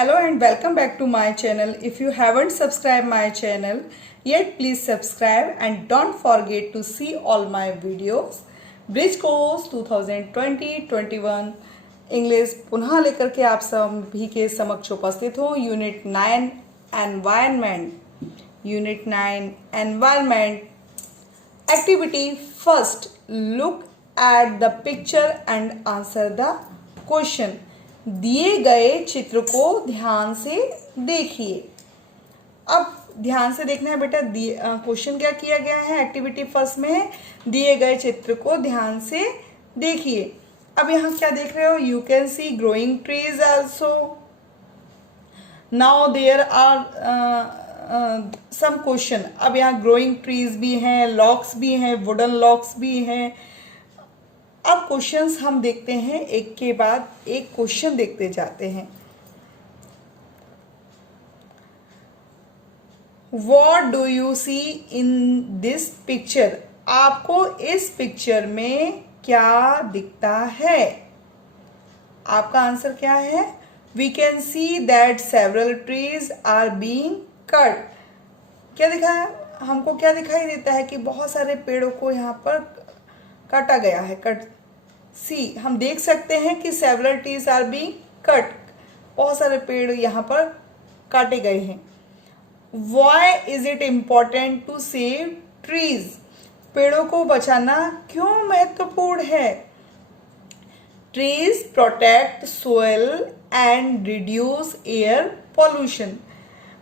Hello and welcome back to my channel. If you haven't subscribed my channel yet, please subscribe and don't forget to see all my videos. Bridge course 2020-21 English पुनः लेकर के आप सभी के समक्ष उपस्थित हूँ। Unit 9 environment activity first, look at the picture and answer the question. दिए गए चित्र को ध्यान से देखिए। अब ध्यान से देखना है बेटा, क्वेश्चन क्या किया गया है, एक्टिविटी फर्स्ट में है दिए गए चित्र को ध्यान से देखिए। अब यहाँ क्या देख रहे हो, you can see growing trees also. Now there are some question. अब यहाँ ग्रोइंग ट्रीज भी हैं, लॉक्स भी हैं, वुडन लॉक्स भी हैं। अब क्वेश्चंस हम देखते हैं, एक के बाद एक क्वेश्चन देखते जाते हैं। What do you see in this picture? आपको इस पिक्चर में क्या दिखता है? आपका आंसर क्या है? We can see that several trees are being cut. क्या दिखा है हमको, क्या दिखाई देता है कि बहुत सारे पेड़ों को यहाँ पर काटा गया है। कट सी हम देख सकते हैं कि several trees are being cut, बहुत सारे पेड़ यहाँ पर काटे गए हैं। Why is it important to save trees? पेड़ों को बचाना क्यों महत्वपूर्ण है? Trees protect soil and reduce air pollution.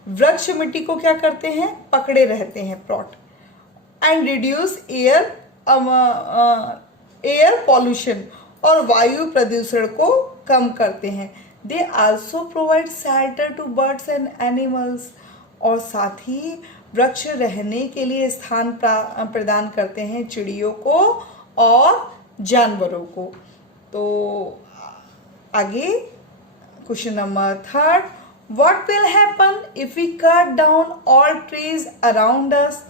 वृक्ष मिट्टी को क्या करते हैं, पकड़े रहते हैं, protect and reduce air pollution, और वायु प्रदूषण को कम करते हैं। They also provide shelter to birds and animals, और साथ ही वृक्ष रहने के लिए स्थान प्रदान करते हैं चिड़ियों को और जानवरों को। तो आगे question number 3, what will happen if we cut down all trees around us?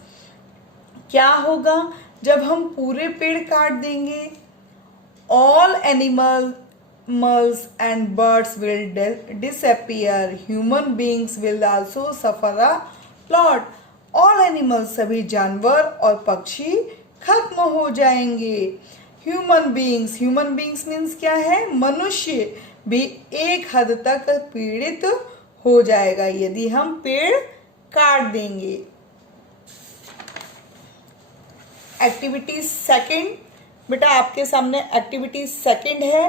क्या होगा जब हम पूरे पेड़ काट देंगे? All animals and birds will disappear. Human beings will also suffer a lot. All animals, सभी जानवर और पक्षी खत्म हो जाएंगे। Human beings means क्या है, मनुष्य भी एक हद तक पीड़ित हो जाएगा यदि हम पेड़ काट देंगे। एक्टिविटी सेकंड, बेटा आपके सामने एक्टिविटी सेकंड है,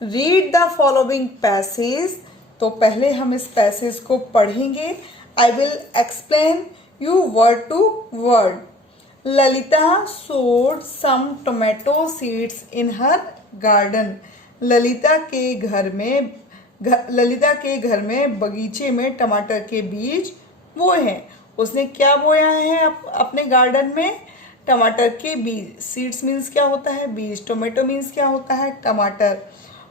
रीड द फॉलोइंग पैसेज। तो पहले हम इस पैसेज को पढ़ेंगे। I will explain you word to word. Lalita sowed some tomato seeds in her garden. Lalita के घर में बगीचे में टमाटर के बीज बोए हैं। उसने क्या बोया है अपने गार्डन में? टमाटर के बीज। सीड्स मीन्स क्या होता है, बीज। टोमेटो मीन्स क्या होता है, टमाटर।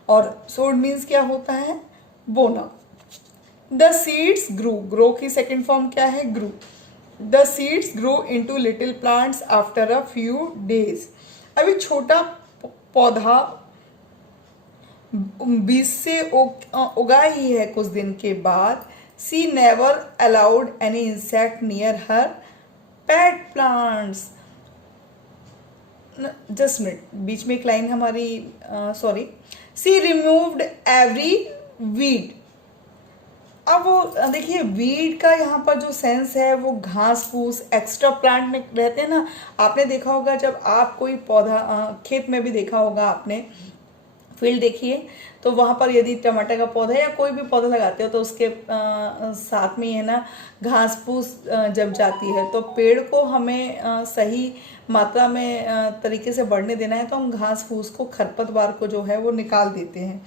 और सोड मीन्स क्या होता है, बोना। द सीड्स ग्रो की सेकेंड फॉर्म क्या है, grew. The seeds grow into little plants after a few days. अभी छोटा पौधा बीज से उगा ही है कुछ दिन के बाद। She never allowed any insect near her pet plants. Just minute, बीच में एक लाइन हमारी sorry. She removed every weed. अब वो देखिए, वीड का यहाँ पर जो सेंस है वो घास फूस एक्स्ट्रा प्लांट में रहते हैं ना। आपने देखा होगा जब आप कोई पौधा खेत में भी देखा होगा आपने, फील्ड देखिए तो वहाँ पर यदि टमाटर का पौधा या कोई भी पौधा लगाते हो तो उसके साथ में है ना घास फूस जब जाती है, तो पेड़ को हमें सही मात्रा में तरीके से बढ़ने देना है तो हम घास फूस को, खरपतवार को जो है वो निकाल देते हैं।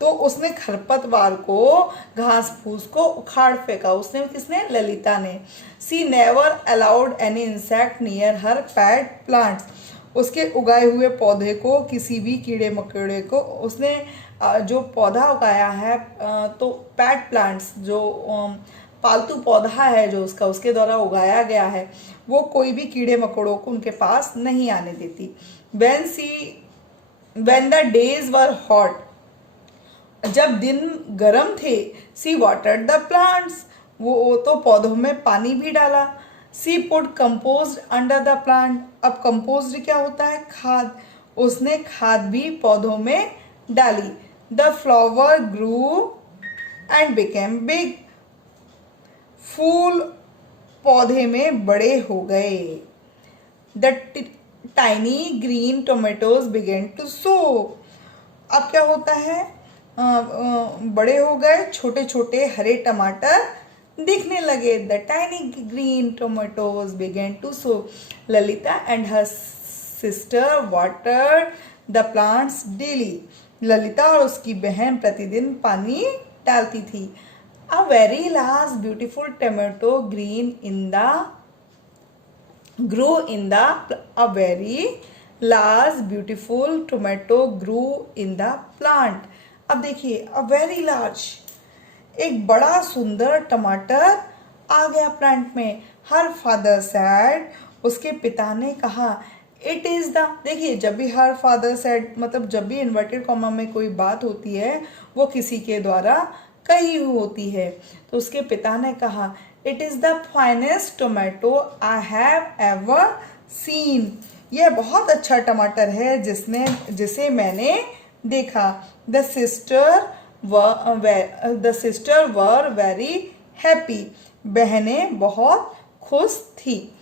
तो उसने खरपतवार को, घास फूस को उखाड़ फेंका। उसने किसने, ललिता ने। She never allowed any insect near her pet plants. उसके उगाए हुए पौधे को, किसी भी कीड़े मकोड़े को, उसने जो पौधा उगाया है तो पेट प्लांट्स जो पालतू पौधा है जो उसके द्वारा उगाया गया है, वो कोई भी कीड़े मकोड़ों को उनके पास नहीं आने देती। when the days were hot, जब दिन गर्म थे, सी वाटर्ड द प्लांट्स, वो तो पौधों में पानी भी डाला। She put compost under the plant, अब कंपोस्ट क्या होता है? खाद, उसने खाद भी पौधों में डाली। The flower grew and became big, फूल पौधे में बड़े हो गए। The tiny green tomatoes begin to show, अब क्या होता है? बड़े हो गए, छोटे छोटे हरे टमाटर दिखने लगे। The tiny green tomatoes begin to so, Lalita and her sister watered the plants daily, Lalita और उसकी बहन प्रतिदिन पानी डालती थी। A very large beautiful tomato green in the grew in the a very large beautiful tomato grew in the plant। अब देखिए a very large, एक बड़ा सुंदर टमाटर आ गया प्लांट में। हर फादर सैड, उसके पिता ने कहा, इट इज द, देखिए जब भी हर फादर सैड मतलब जब भी इन्वर्टेड कॉमा में कोई बात होती है वो किसी के द्वारा कही हुई होती है। तो उसके पिता ने कहा, it is the finest tomato I have ever seen, यह बहुत अच्छा टमाटर है जिसे मैंने देखा। The sister were very happy, बहनें बहुत खुश थी।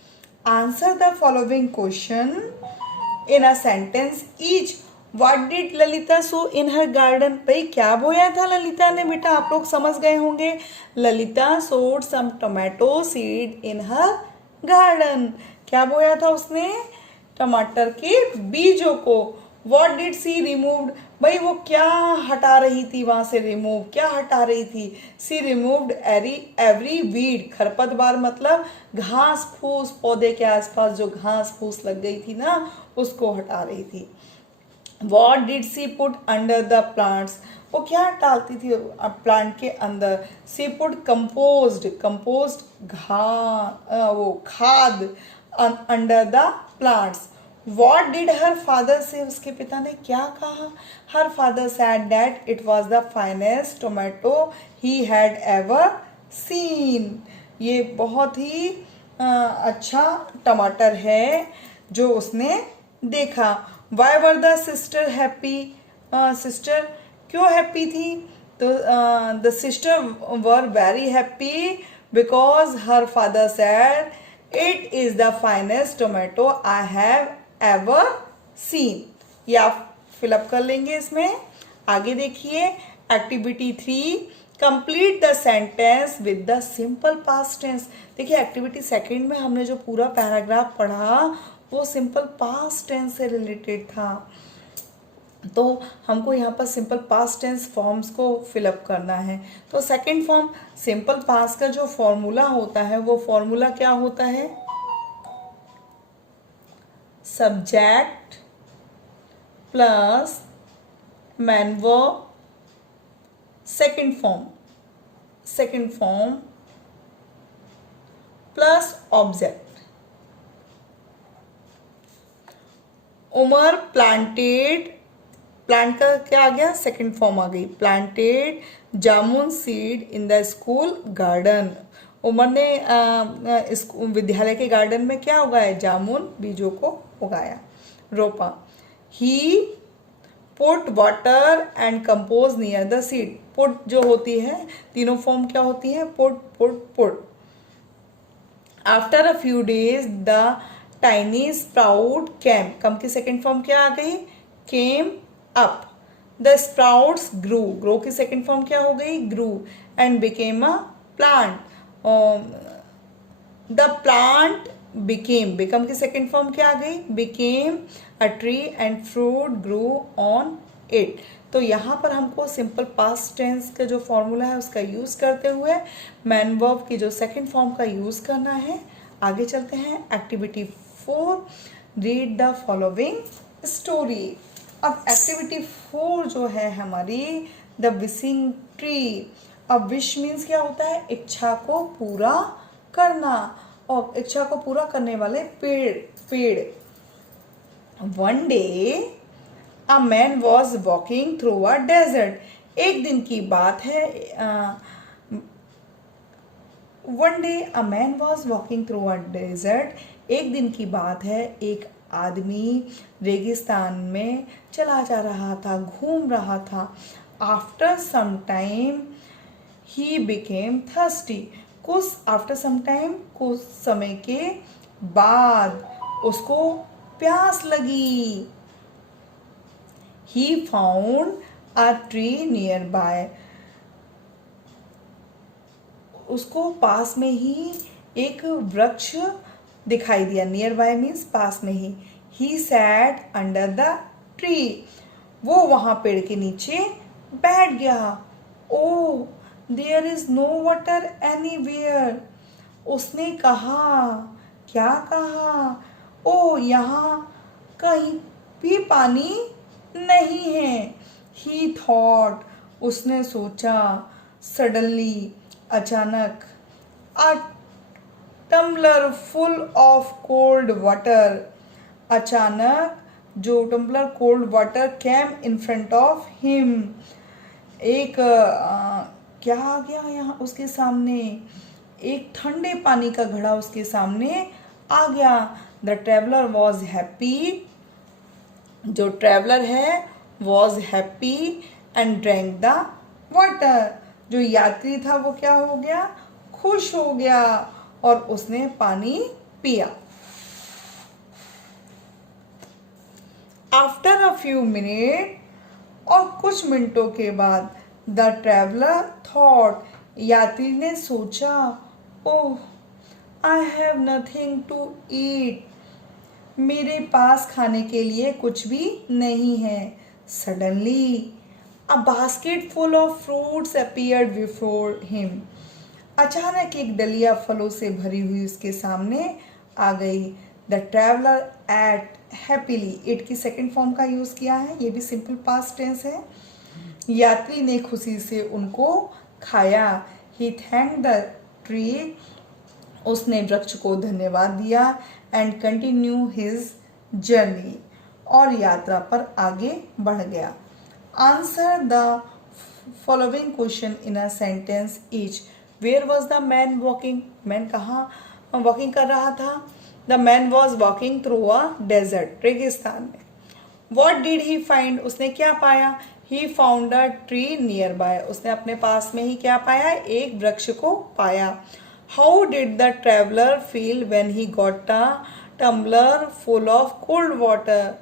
Answer the following question in a sentence each. What did Lalita so in her garden, भाई क्या बोया था ललिता ने? बेटा आप लोग समझ गए होंगे, Lalita sowed some tomato seed in her garden, क्या बोया था उसने? टमाटर के बीजों को। व्हाट डिड सी रिमूव्ड, भाई वो क्या हटा रही थी वहां से? रिमूव, क्या हटा रही थी? सी रिमूव्ड एवरी वीड, खरपतवार मतलब घास फूस, पौधे के आसपास जो घास फूस लग गई थी ना उसको हटा रही थी। What did she put under the plants, वो क्या डालती थी प्लांट के अंदर? सी पुट कंपोस्ट वो खाद under the plants. What did her father से, उसके पिता ने क्या कहा? Her father sad that it was the finest tomato he had ever seen, ये बहुत ही अच्छा टमाटर है जो उसने देखा। Why were the sister happy, sister क्यों हैप्पी थी? तो the sister were very happy because her father sad it is the finest tomato I have ever seen. या फिलअप कर लेंगे इसमें। आगे देखिए activity 3, complete the sentence with the simple past tense. देखिए एक्टिविटी सेकंड में हमने जो पूरा पैराग्राफ पढ़ा वो सिंपल पास्ट टेंस से रिलेटेड था, तो हमको यहाँ पर सिंपल पास्ट टेंस फॉर्म्स को फिलअप करना है। तो सेकंड फॉर्म सिंपल पास्ट का जो फॉर्मूला होता है वो फॉर्मूला क्या होता है? Subject plus main verb, second form plus object. Umar planted, plant का क्या आ गया? सेकंड फॉर्म आ गई, planted jamun seed in the school garden. Umar ने विद्यालय के गार्डन में क्या उगाया? जामुन बीजों को उगाया, रोपा। He put water and compost near the seed, put जो होती है तीनों फॉर्म क्या होती है? Put. After a few days the tiny sprout came, come की सेकेंड फॉर्म क्या आ गई? Came up. The sprouts grow की सेकेंड फॉर्म क्या हो गई? Grew and became a plant. The plant become की सेकेंड फॉर्म क्या आ गई? Became a tree and fruit grew on it. तो यहाँ पर हमको सिंपल पास्ट टेंस का जो फॉर्मूला है उसका यूज करते हुए मैन वर्ब की जो सेकेंड फॉर्म का यूज करना है। आगे चलते हैं activity 4, read the following story. अब एक्टिविटी 4 जो है हमारी द विशिंग ट्री। अब विश मीन्स क्या होता है? इच्छा को पूरा करना, और इच्छा को पूरा करने वाले पेड़। One day a man was walking through a desert, एक दिन की बात है, one day a man was walking through a desert. एक दिन की बात है, एक आदमी रेगिस्तान में चला जा रहा था, घूम रहा था। After some time he became thirsty. After some time, कुछ समय के बाद उसको प्यास लगी। He found a tree nearby. उसको पास में ही एक वृक्ष दिखाई दिया। नियर बाय मीन्स पास में ही सैट अंडर द ट्री। वो वहां पेड़ के नीचे बैठ गया। Oh there is no water anywhere. उसने कहा, क्या कहा? ओ यहाँ कहीं भी पानी नहीं है। ही थॉट, उसने सोचा। सडनली, अचानक, a tumbler full of cold water. अचानक जो tumbler cold water came in front of him. एक क्या आ गया यहाँ उसके सामने? एक ठंडे पानी का घड़ा उसके सामने आ गया। The traveller was happy. जो ट्रेवलर है was happy and drank the water. जो यात्री था वो क्या हो गया? खुश हो गया और उसने पानी पिया। आफ्टर अ फ्यू मिनट, और कुछ मिनटों के बाद, द ट्रेवलर थॉट, यात्री ने सोचा, oh I have nothing to eat. मेरे पास खाने के लिए कुछ भी नहीं है। Suddenly a basket full of fruits appeared before him. अचानक एक डलिया फलों से भरी हुई उसके सामने आ गई। The traveller ate happily. Eat की सेकेंड फॉर्म का यूज किया है, ये भी सिंपल पास्ट टेंस है। यात्री ने खुशी से उनको खाया। He thank the tree. उसने वृक्ष को धन्यवाद दिया। And continue his journey. और यात्रा पर आगे बढ़ गया। Answer the following question in a sentence each. Where was the man walking? Man कहाँ वॉकिंग कर रहा था? The man was walking through a desert, रेगिस्तान में। What did he find? उसने क्या पाया? He found a tree nearby. उसने अपने पास में ही क्या पाया? एक वृक्ष को पाया। How did the traveller feel when he got a tumbler full of cold water?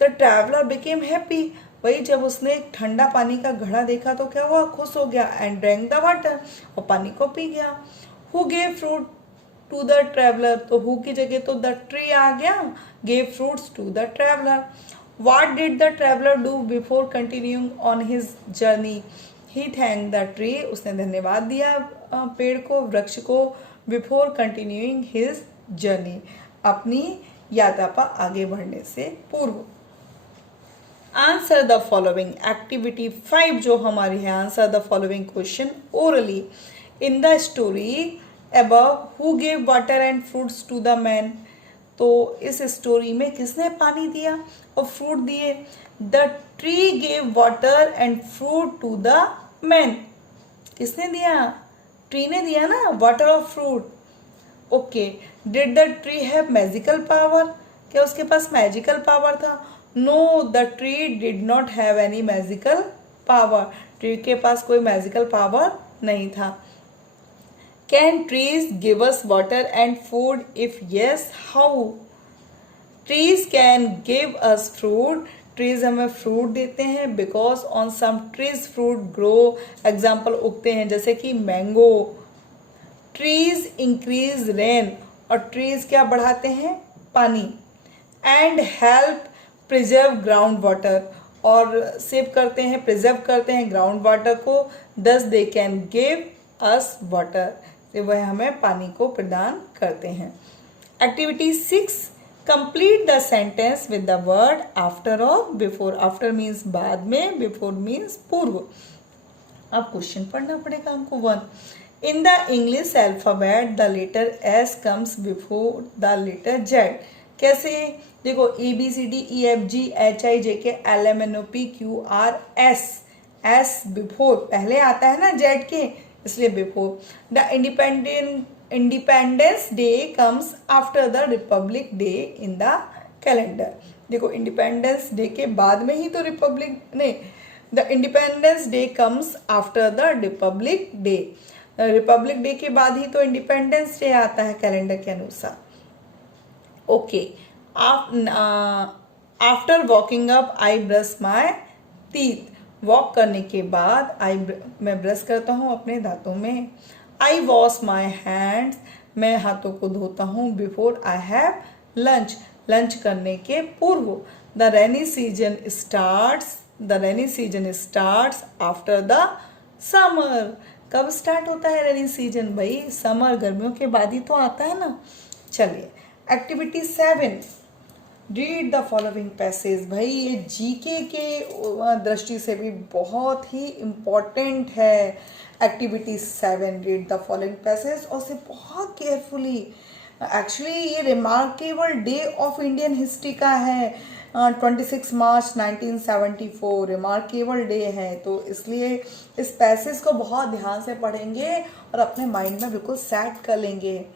The traveller became happy. वही जब उसने एक ठंडा पानी का घड़ा देखा तो क्या हुआ? खुश हो गया। एंड ड्रैंक द वाटर, और पानी को पी गया। Who gave fruit to the traveller? तो हु की जगह तो द ट्री आ गया। Gave fruits to the traveller. What did the traveller do before continuing on his journey? He thank the tree. उसने धन्यवाद दिया पेड़ को, वृक्ष को। बिफोर कंटिन्यूइंग हिज जर्नी, अपनी यात्रा पर आगे बढ़ने से पूर्व। Answer the following. एक्टिविटी 5 जो हमारी है, answer the following question orally. In the story above, who gave water and fruits to the man? तो इस स्टोरी में किसने पानी दिया और फ्रूट दिए? The tree gave water and fruit to the man. किसने दिया? ट्री ने दिया ना, वाटर और fruit. Okay, did the tree have magical power? क्या उसके पास मैजिकल पावर था? No, the tree did not have any magical power. Tree के पास कोई मैजिकल पावर नहीं था। Can trees give us water and food? If yes, how? Trees can give us fruit. Trees हमें फ्रूट देते हैं। Because on some trees fruit grow. Example उगते हैं जैसे कि मैंगो। ट्रीज इंक्रीज रेन, और ट्रीज क्या बढ़ाते हैं? पानी। And help preserve ground water, और सेव करते हैं, प्रिजर्व करते हैं ग्राउंड वाटर को। Thus they can give us water, तो वह हमें पानी को प्रदान करते हैं। Activity 6, complete the sentence with the word after और बिफोर। आफ्टर मीन्स बाद में, बिफोर मीन्स पूर्व। अब क्वेश्चन पढ़ना पड़ेगा हमको। 1, in the English alphabet the letter S comes before the letter Z. कैसे? देखो, ABCD EFG HI JK LMNOP QRS, S before, पहले आता है ना जेड के, इसलिए before. The independence day comes after the republic day in the calendar. देखो independence day के बाद में ही तो रिपब्लिक, नहीं, the independence day comes after the republic day, republic day के बाद ही तो इंडिपेंडेंस डे आता है कैलेंडर के अनुसार। Okay, after walking up I brush my teeth, walk करने के बाद मैं ब्रश करता हूँ अपने दांतों में। आई वॉश माई हैंड्स, मैं हाथों को धोता हूँ। Before I have lunch, lunch करने के पूर्व। The rainy season starts, the rainy season starts after the summer, कब स्टार्ट होता है रेनी सीजन? भाई समर, गर्मियों के बाद ही तो आता है ना। चलिए activity 7, read the following passage. भाई ये जीके के दृष्टि से भी बहुत ही इम्पॉर्टेंट है। Activity 7, read the following passage, और से बहुत केयरफुली। एक्चुअली ये remarkable day of Indian history का है, 26 मार्च 1974 रिमार्केबल डे है, तो इसलिए इस पैसेज को बहुत ध्यान से पढ़ेंगे और अपने माइंड में बिल्कुल सेट कर लेंगे।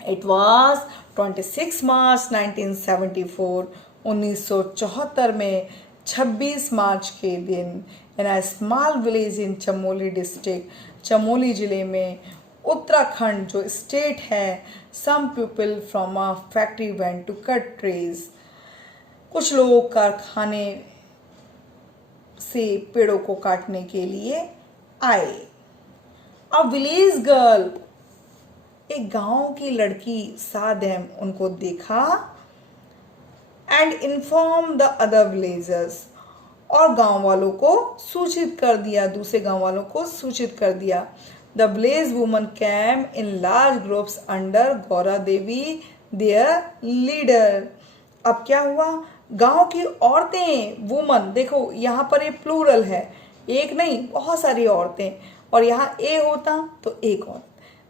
इट वॉज 26 मार्च 1974, 1974 में 26 मार्च के दिन, in a small village in Chamoli district, Chamoli जिले में, उत्तराखंड जो स्टेट है, some people from a factory went to cut trees, कुछ लोग कारखाने से पेड़ों को काटने के लिए आए। अ विलेज गर्ल, एक गांव की लड़की saw them, उनको देखा। And inform the other villagers, और गांव वालों को सूचित कर दिया, दूसरे गांव वालों को सूचित कर दिया। The village woman came in large groups under Gaura Devi their leader. अब क्या हुआ, गांव की औरतें, वुमन, देखो यहाँ पर ये प्लूरल है, एक नहीं बहुत सारी औरतें, और यहाँ ए होता तो एक औरत,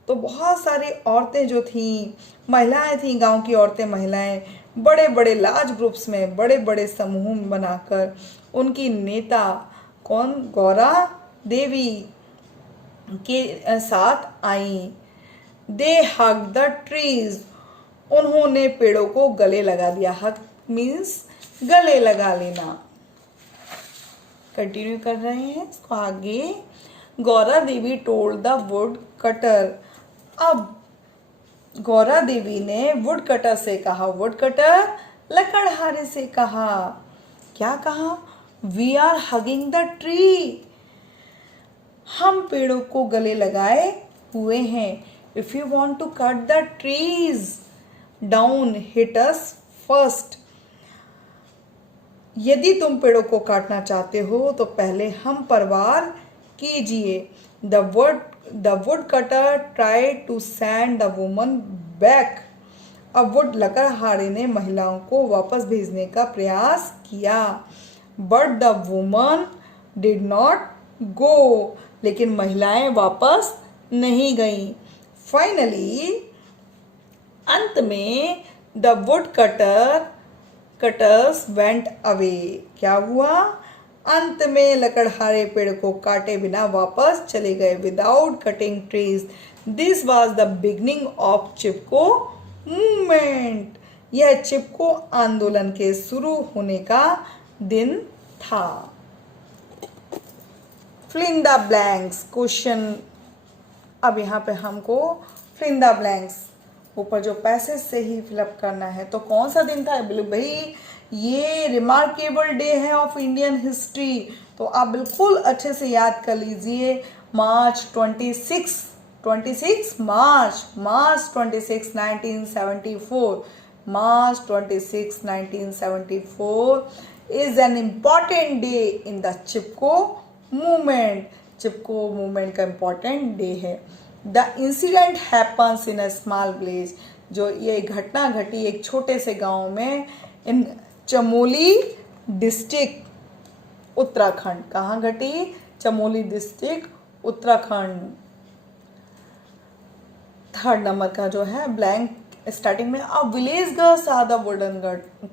तो बहुत सारी औरतें जो थीं, महिलाएं थीं, गांव की औरतें, महिलाएं बड़े बड़े लार्ज ग्रुप्स में, बड़े बड़े समूह बनाकर उनकी नेता कौन, गौरा देवी के साथ आई। दे हग द ट्रीज, उन्होंने पेड़ों को गले लगा दिया। हग मीन्स गले लगा लेना। कंटिन्यू कर रहे हैं इसको आगे। Gaura Devi told the wood cutter, अब गौरा देवी ने वुड कटर से कहा, वुड कटर लकड़हारे से कहा, क्या कहा, we are hugging the tree, हम पेड़ों को गले लगाए हुए हैं। If you want to cut the trees down hit us first, यदि तुम पेड़ों को काटना चाहते हो तो पहले हम पर वार कीजिए। The wood cutter tried to send the woman back, अब वुड लकड़हारे ने महिलाओं को वापस भेजने का प्रयास किया। But the woman did not go, लेकिन महिलाएं वापस नहीं गईं। फाइनली, अंत में the wood cutters went away, क्या हुआ, अंत में लकड़हारे पेड़ को काटे बिना वापस चले गए। Without cutting trees, this was the beginning of Chipko movement, यह चिपको आंदोलन के शुरू होने का दिन था। fill in the blanks, question, अब यहाँ पे हमको fill in the blanks, ऊपर जो पैसेज से ही फिलअप करना है। तो कौन सा दिन था भाई, ये रिमार्केबल डे है ऑफ इंडियन हिस्ट्री, तो आप बिल्कुल अच्छे से याद कर लीजिए। मार्च 26 मार्च 26 1974, मार्च 26 1974 is an important day in the Chipko movement, Chipko movement का इम्पॉर्टेंट डे है। The incident happens in a small village, जो ये घटना घटी एक छोटे से गांव में, इन चमोली डिस्ट्रिक्ट उत्तराखंड। कहाँ घटी, Chamoli district Uttarakhand. Third number का जो है ब्लैंक स्टार्टिंग में अ विलेज गर्ल सा द वुडन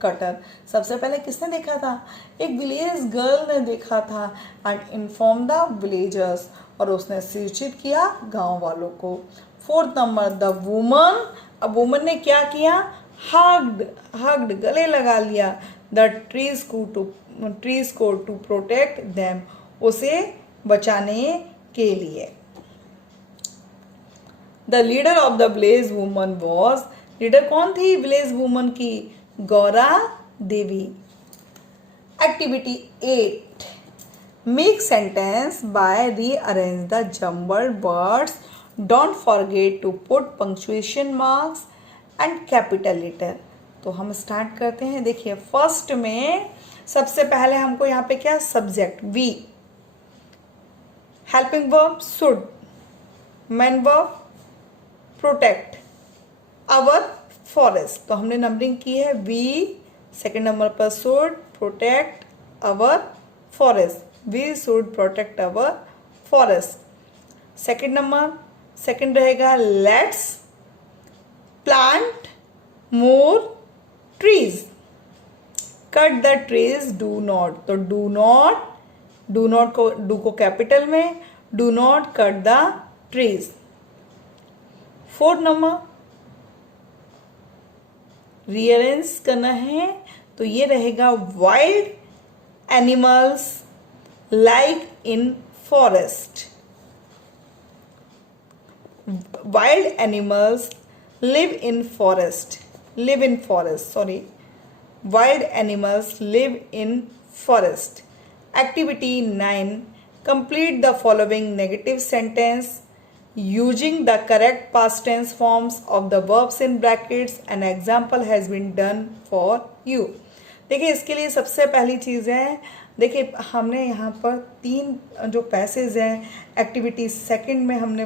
कटर, सबसे पहले किसने देखा था, एक विलेज गर्ल ने देखा था, एंड इन्फॉर्म द विलेजर्स, और उसने सूचित किया गांव वालों को। फोर्थ नंबर द वुमन, अब वुमन ने क्या किया, हग्ड गले लगा लिया द ट्रीज को टू प्रोटेक्ट देम, उसे बचाने के लिए। The leader of the village woman was, leader कौन थी विलेज वुमन की, Gaura Devi. Activity 8, make sentence by rearrange the jumbled words, don't forget to put punctuation marks and capital letter. तो हम स्टार्ट करते हैं। देखिए फर्स्ट में सबसे पहले हमको यहाँ पे क्या, subject we, helping verb should, main verb protect, our forest. तो हमने नंबरिंग की है वी, सेकेंड नंबर पर should, protect our forest, we should protect our forest. Second रहेगा let's plant more trees, cut the trees do not, तो do not को, do को capital में, do not cut the trees. Fourth number rearrange करना है, तो ये रहेगा wild animals like in forest, wild animals live in forest, wild animals live in forest. Activity 9, complete the following negative sentence using the correct past tense forms of the verbs in brackets. An example has been done for you. देखिए इसके लिए सबसे पहली चीज़ है, देखिए हमने यहाँ पर 3 जो पैसेज हैं, एक्टिविटी सेकंड में हमने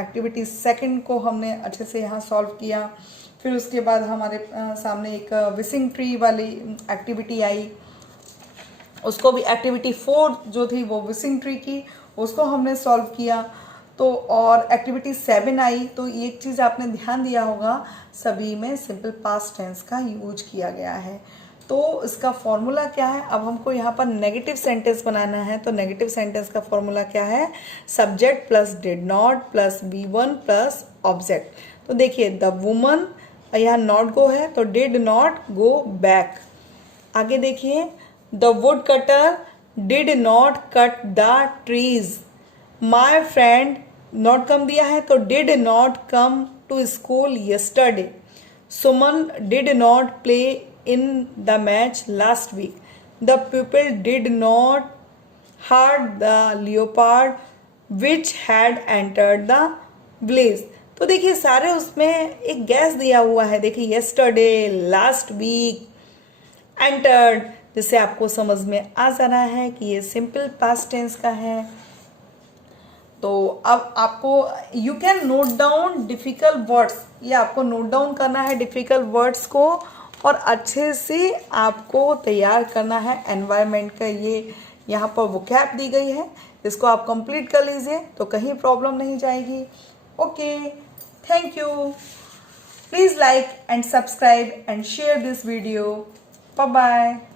एक्टिविटी सेकंड को हमने अच्छे से यहाँ सॉल्व किया। फिर उसके बाद हमारे सामने एक विशिंग ट्री वाली एक्टिविटी आई, उसको भी एक्टिविटी 4 जो थी वो विशिंग ट्री की, उसको हमने सॉल्व किया। तो और एक्टिविटी 7 आई, तो एक चीज़ आपने ध्यान दिया होगा, सभी में सिंपल पास्ट टेंस का यूज किया गया है। तो इसका फॉर्मूला क्या है, अब हमको यहाँ पर नेगेटिव सेंटेंस बनाना है। तो नेगेटिव सेंटेंस का फॉर्मूला क्या है, subject plus did not plus V1 plus object. तो देखिए द वुमन, यहाँ नॉट गो है तो डिड नॉट गो बैक। आगे देखिए the wood cutter did not cut the trees, my friend not come दिया है तो did not come to school yesterday, Suman did not play in the match last week, the pupil did not hurt the leopard which had entered the village। तो देखिए सारे उसमें एक gas दिया हुआ है, देखिए yesterday, last week, entered, जिससे आपको समझ में आ जा रहा है कि ये सिंपल पास्ट टेंस का है। तो अब आपको you can note down difficult words, ये आपको नोट डाउन करना है डिफिकल्ट वर्ड्स को, और अच्छे से आपको तैयार करना है एनवायरनमेंट का। ये यहाँ पर वोकैब दी गई है, इसको आप कंप्लीट कर लीजिए तो कहीं प्रॉब्लम नहीं जाएगी। Okay, thank you. Please like and subscribe and share this video. Bye bye.